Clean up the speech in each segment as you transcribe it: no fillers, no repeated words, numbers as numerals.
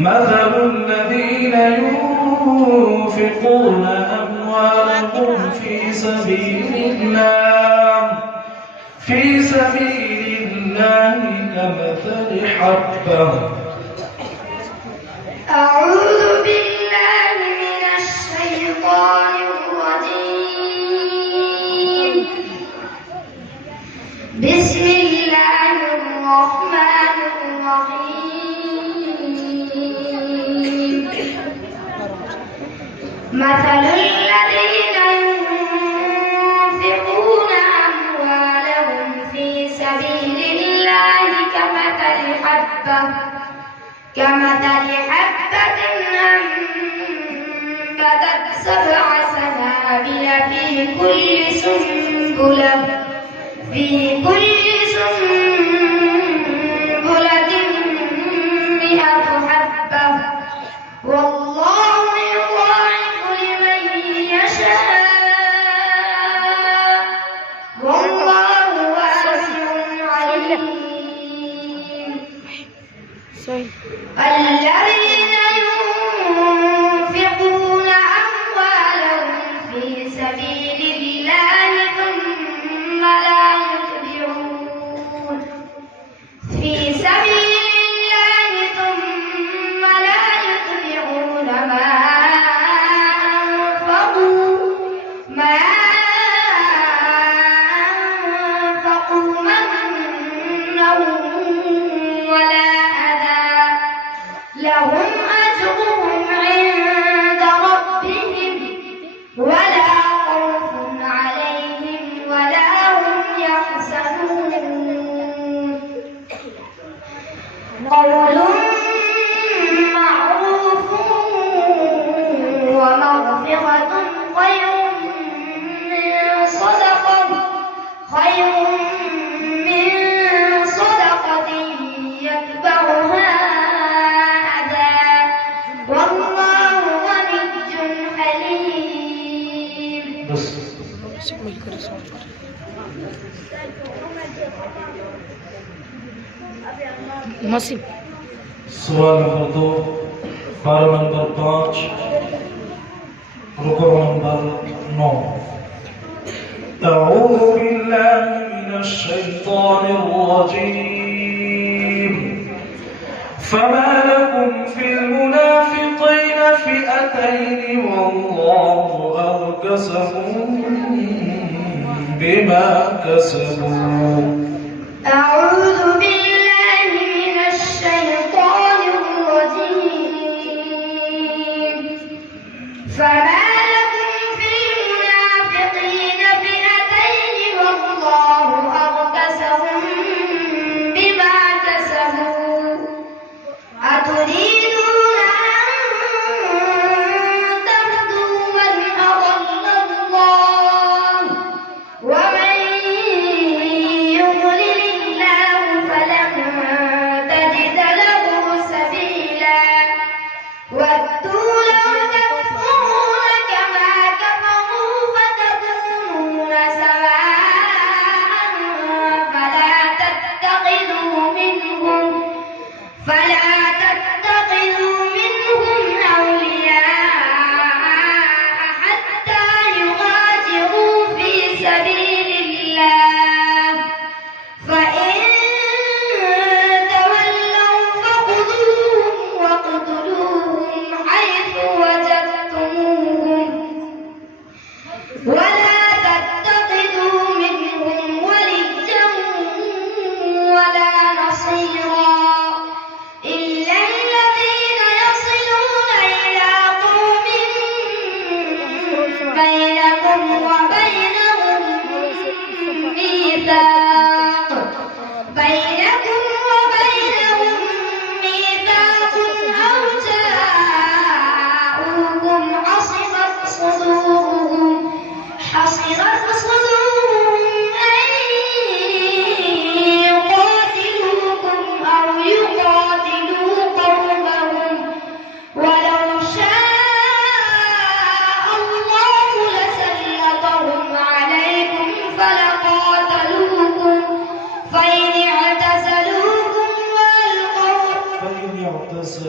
مثل الذين ينفقون أموالهم في سبيل الله كمثل حبة أعوذ بالله من الشيطان الرجيم. بسم الله الرحمن الرحيم. مثل الذين ينفقون أموالهم في سبيل الله كمثل حبة أنبتت 7 سنابل في كل سنبلة 100 حبة والله يضاعف لمن يشاء والله واسع عليم. الذين ينفقون أموالهم في سبيل الله ثم لا يتبعون ما أنفقوا منا ولا أذى لهم أجرهم عند ربهم ولا خوف عليهم ولا هم يحزنون. قول معروف ومغفرة خير من صدقة يتبعها أذى والله غني حليم. سورة نمبر 2 بارہ نمبر 5 رکوع نمبر 9. أعوذ بالله من الشيطان الرجيم. فما لكم في المنافقين فئتين والله أركسهم بما كسبوا. أعوذ بالله من الشيطان الرجيم. فما لكم في المنافقين فئتين والله أركسهم بما كسبوا. أتريدون أن تهدوا من أضل الله ومن يضلل الله فلن تجد له سبيلا. ودوا لو تكفرون كما كفروا فتكونون سواء فلا تتخذوا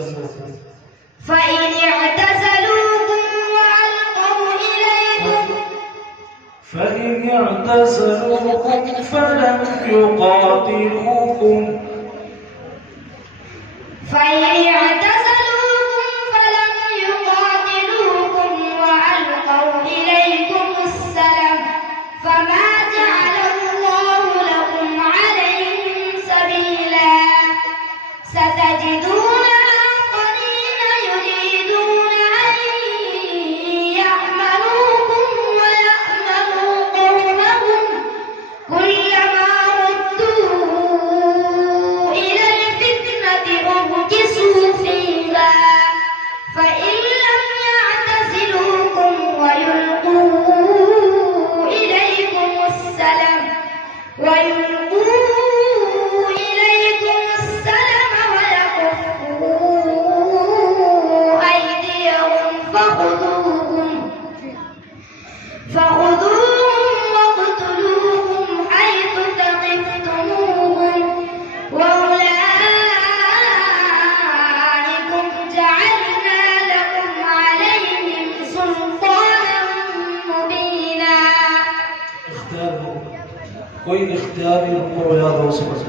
يعتصموكم فإن اعتزلوكم فلم يقاتلوكم وألقوا إليكم السلم فما جعل الله لكم عليهم سبيلا ستجدون آخرين يريدون أن يعملوكم ويعملوا قومهم كلما ردوا إلى الفتنة أركسوا فيها فإن لم يعتزلوكم ويلقوا إليكم السلم ويكفوا أيديهم فخذوهم واقتلوهم حيث ثقفتموهم وأولئكم جعلنا لكم عليهم سلطانا مبينا. कोई इख्तियारी रुको याद हो समझ